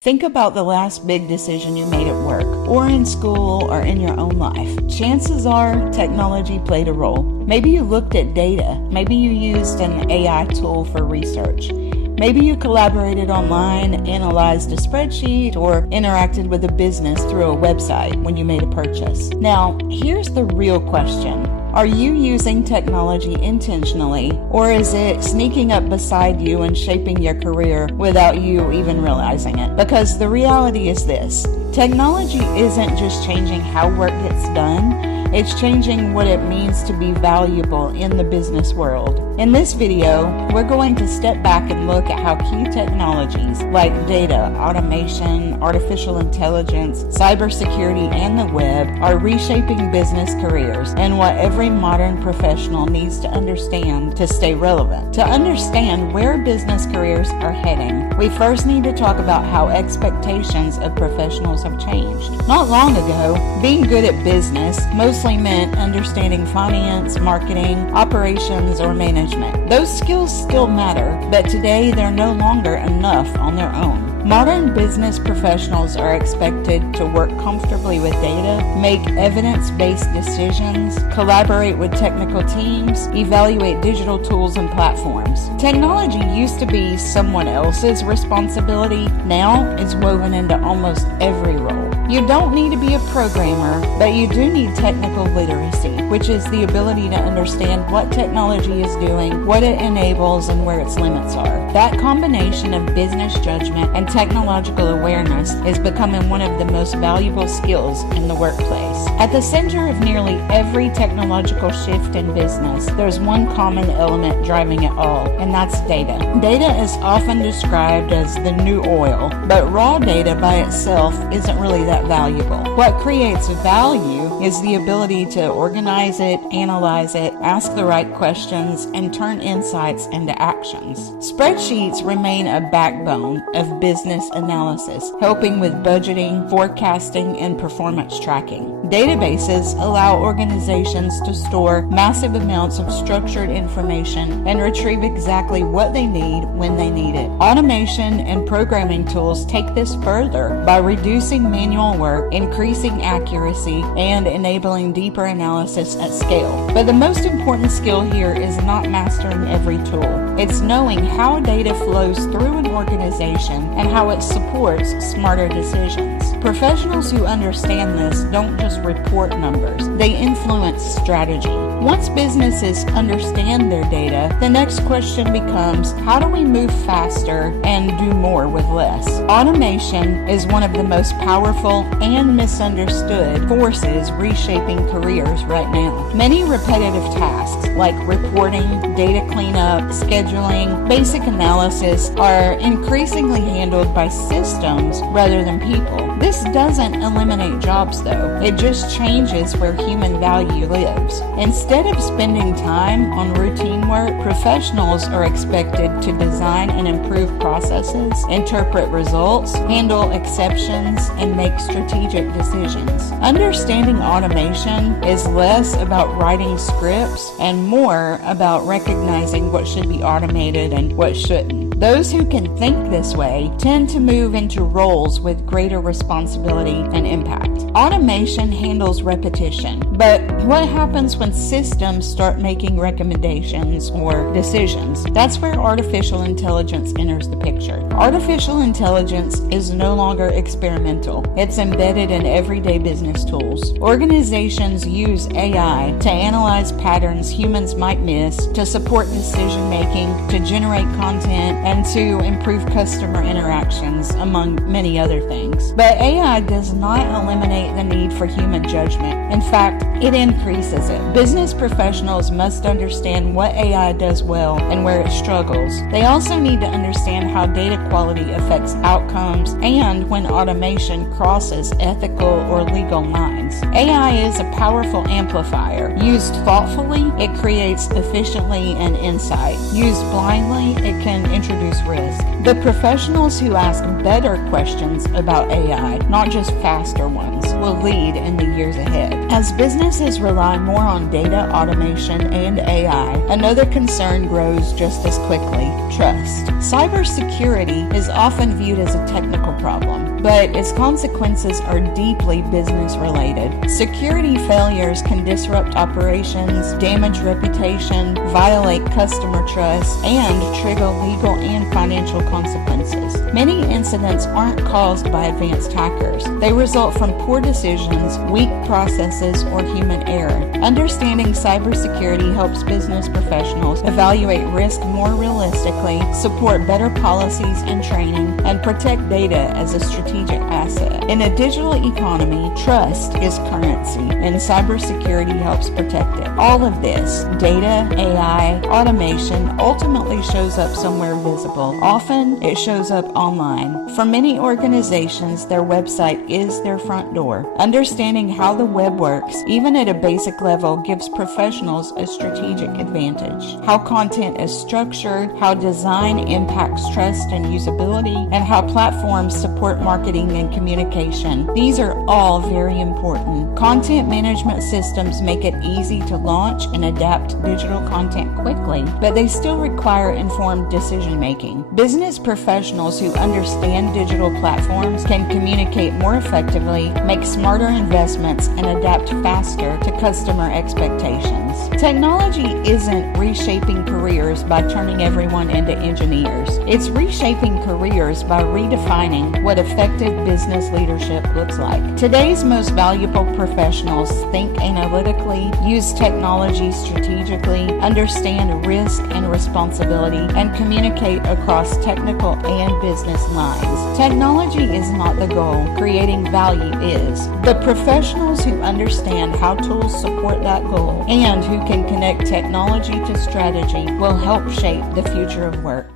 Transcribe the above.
Think about the last big decision you made at work, or in school, or in your own life. Chances are technology played a role. Maybe you looked at data. Maybe you used an AI tool for research. Maybe you collaborated online, analyzed a spreadsheet, or interacted with a business through a website when you made a purchase. Now, here's the real question. Are you using technology intentionally, or is it sneaking up beside you and shaping your career without you even realizing it? Because the reality is this: technology isn't just changing how work gets done, it's changing what it means to be valuable in the business world. In this video, we're going to step back and look at how key technologies like data, automation, artificial intelligence, cybersecurity, and the web are reshaping business careers, and what every modern professional needs to understand to stay relevant. To understand where business careers are heading, we first need to talk about how expectations of professionals have changed. Not long ago, being good at business mostly meant understanding finance, marketing, operations, or management. Those skills still matter, but today they're no longer enough on their own. Modern business professionals are expected to work comfortably with data, make evidence-based decisions, collaborate with technical teams, evaluate digital tools and platforms. Technology used to be someone else's responsibility. Now it's woven into almost every role. You don't need to be a programmer, but you do need technical literacy, which is the ability to understand what technology is doing, what it enables, and where its limits are. That combination of business judgment and technological awareness is becoming one of the most valuable skills in the workplace. At the center of nearly every technological shift in business, there's one common element driving it all, and that's data. Data is often described as the new oil, but raw data by itself isn't really that valuable. What creates value is the ability to organize it, analyze it, ask the right questions, and turn insights into actions. Spreadsheets remain a backbone of business analysis, helping with budgeting, forecasting, and performance tracking. Databases allow organizations to store massive amounts of structured information and retrieve exactly what they need when they need it. Automation and programming tools take this further by reducing manual work, increasing accuracy, and enabling deeper analysis at scale. But the most important skill here is not mastering every tool. It's knowing how data flows through an organization and how it supports smarter decisions. Professionals who understand this don't just report numbers, they influence strategy. Once businesses understand their data, the next question becomes, how do we move faster and do more with less? Automation is one of the most powerful and misunderstood forces reshaping careers right now. Many repetitive tasks like reporting, data cleanup, scheduling, basic analysis are increasingly handled by systems rather than people. This doesn't eliminate jobs though, it just changes where human value lives. Instead of spending time on routine work, professionals are expected to design and improve processes, interpret results, handle exceptions, and make strategic decisions. Understanding automation is less about writing scripts and more about recognizing what should be automated and what shouldn't. Those who can think this way tend to move into roles with greater responsibility and impact. Automation handles repetition, but what happens when systems start making recommendations or decisions? That's where artificial intelligence enters the picture. Artificial intelligence is no longer experimental. It's embedded in everyday business tools. Organizations use AI to analyze patterns humans might miss, to support decision making, to generate content, and to improve customer interactions, among many other things. But AI does not eliminate the need for human judgment. In fact, it increases it. Business professionals must understand what AI does well and where it struggles. They also need to understand how data quality affects outcomes and when automation crosses ethical or legal lines. AI is a powerful amplifier. Used thoughtfully, it creates efficiently and insight. Used blindly, it can introduce risk. The professionals who ask better questions about AI, not just faster ones, will lead in the years ahead. As businesses rely more on data data, automation, and AI, another concern grows just as quickly: trust. Cybersecurity is often viewed as a technical problem, but its consequences are deeply business related. Security failures can disrupt operations, damage reputation, violate customer trust, and trigger legal and financial consequences. Many incidents aren't caused by advanced hackers. They result from poor decisions, weak processes, or human error. Understanding cybersecurity helps business professionals evaluate risk more realistically, support better policies and training, and protect data as a strategic asset. In a digital economy, trust is currency, and cybersecurity helps protect it. All of this, data, AI, automation, ultimately shows up somewhere visible. Often, it shows up online. For many organizations, their website is their front door. Understanding how the web works, even at a basic level, gives professionals a strategic advantage. How content is structured, how design impacts trust and usability, and how platforms support marketing and communication. These are all very important. Content management systems make it easy to launch and adapt digital content quickly, but they still require informed decision making. Business professionals who understand digital platforms can communicate more effectively, make smarter investments, and adapt faster to customer expectations. Technology isn't reshaping careers by turning everyone into engineers. It's reshaping careers by redefining what effective business leadership looks like. Today's most valuable professionals think analytically, use technology strategically, understand risk and responsibility, and communicate across technical and business lines. Technology is not the goal. Creating value is. The professionals who understand how tools support that goal and who can connect technology to strategy will help shape the future of work.